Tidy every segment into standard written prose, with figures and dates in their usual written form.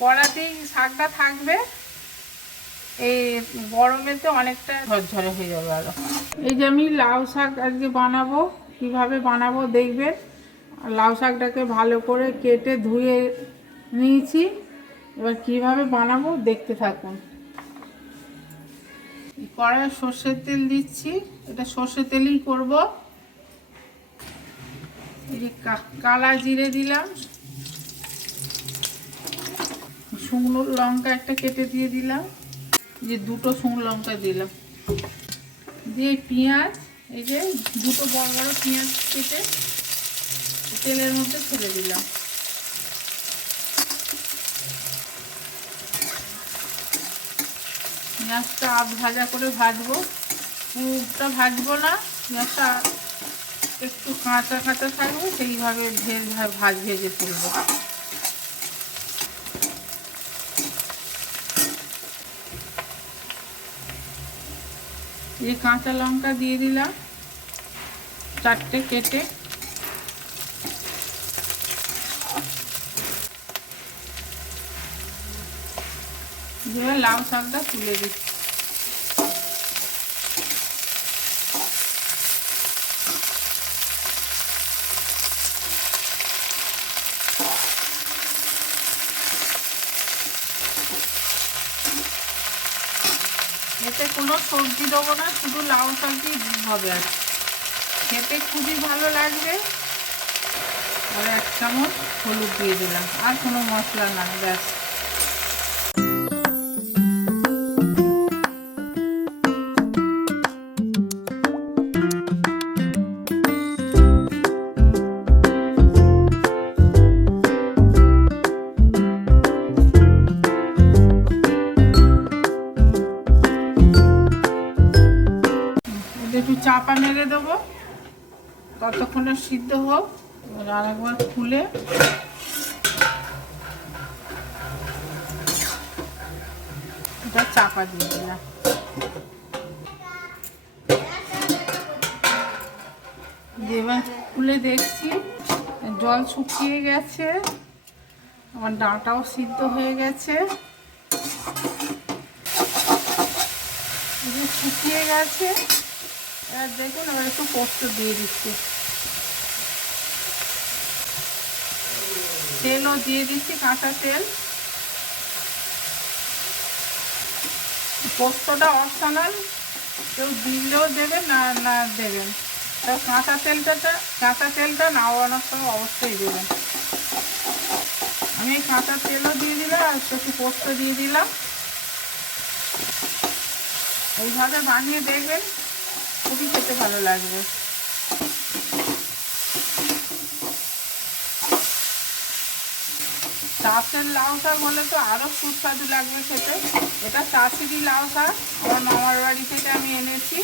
কড়াতেই শাকটা থাকবে, এই গরমেতে অনেকটা ঝরঝরে হয়ে যাবে। আরও এই যে আমি লাউ শাক আজকে বানাবো, কিভাবে বানাবো দেখবেন। লাউ শাকটাকে ভালো করে কেটে ধুয়ে নিয়েছি, এবার কিভাবে বানাবো দেখতে থাকুন। কড়াইয়ে সর্ষের তেল দিচ্ছি, এটা সর্ষের তেলই করব। এই যে কালা জিরে দিলাম, শুকনো লঙ্কা একটা কেটে দিয়ে দিলাম, যে দুটো শুকনো লঙ্কা দিলাম, দিয়ে পেঁয়াজ, এই যে দুটো বড় বড় পেঁয়াজ কেটে তেলের মধ্যে ছেড়ে দিলাম। পেঁয়াজটা আধ ভাজা করে ভাজবো, পুরোটা ভাজবো না, পেঁয়াজটা একটু কাঁচা কাঁচা থাকবে, সেইভাবে ভেজে তুলবো। এই কাঁচা লঙ্কা দিয়ে দিলাম 4টে কেটে, দিয়ে লাউ শাকটা তুলে দিচ্ছি। এতে কোনো সবজি দেবো না, শুধু লাউ শাকই হবে। আর খেতে খুবই ভালো লাগবে। আর 1 চামচ হলুদ দিয়ে দিলাম, আর কোনো মশলা না, ব্যাস। একটু চাপা মেরে দেবো, ততক্ষণে সিদ্ধ হোক। আরেকবার খুলে এটা চাপা দিয়ে দিলাম। এবার খুলে দেখছি জল শুকিয়ে গেছে, আমার ডাঁটাও সিদ্ধ হয়ে গেছে। শুকিয়ে গেছে, এবার দেখুন। এবার একটু পোস্ত দিয়ে দিচ্ছি, তেলও দিয়ে দিচ্ছি, কাঁচা তেল। পোস্তটা অপশনাল, কেউ দিলেও দেবেন, না না দেবেন। তো কাঁচা তেলটা নামানোর সময় অবশ্যই দেবেন। আমি কাঁচা তেলও দিয়ে দিলাম, আর একটু পোস্ত দিয়ে দিলাম। এইভাবে বানিয়ে দেখবেন, খুবই খেতে ভালো লাগবে। চাষের লাউ শাক হলে তো আরও সুস্বাদু লাগবে খেতে। এটা চাষেরই লাউ শাক, আমার মামার বাড়ি থেকে আমি এনেছি,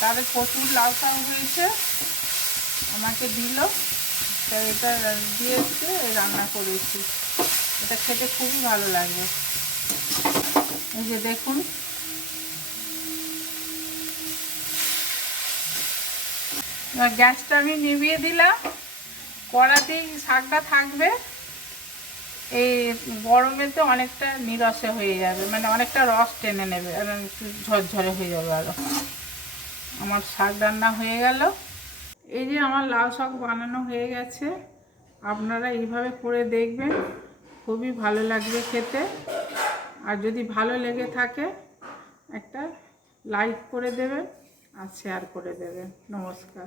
তাদের প্রচুর লাউ শাক হয়েছে, আমাকে দিল, তাই এটা দিয়ে এসে রান্না করেছি। এটা খেতে খুবই ভালো লাগবে। এই যে দেখুন, গ্যাসটা আমি নিভিয়ে দিলাম। কড়াতেই শাকটা থাকবে, এই গরমেতে অনেকটা নিরসে হয়ে যাবে, মানে অনেকটা রস টেনে নেবে, একটু ঝরঝরে হয়ে যাবে। আরও আমার শাক রান্না হয়ে গেল। এই যে আমার লাউ শাক বানানো হয়ে গেছে, আপনারা এইভাবে করে দেখবেন, খুবই ভালো লাগবে খেতে। আর যদি ভালো লেগে থাকে একটা লাইক করে দেবেন আর শেয়ার করে দেবেন। নমস্কার।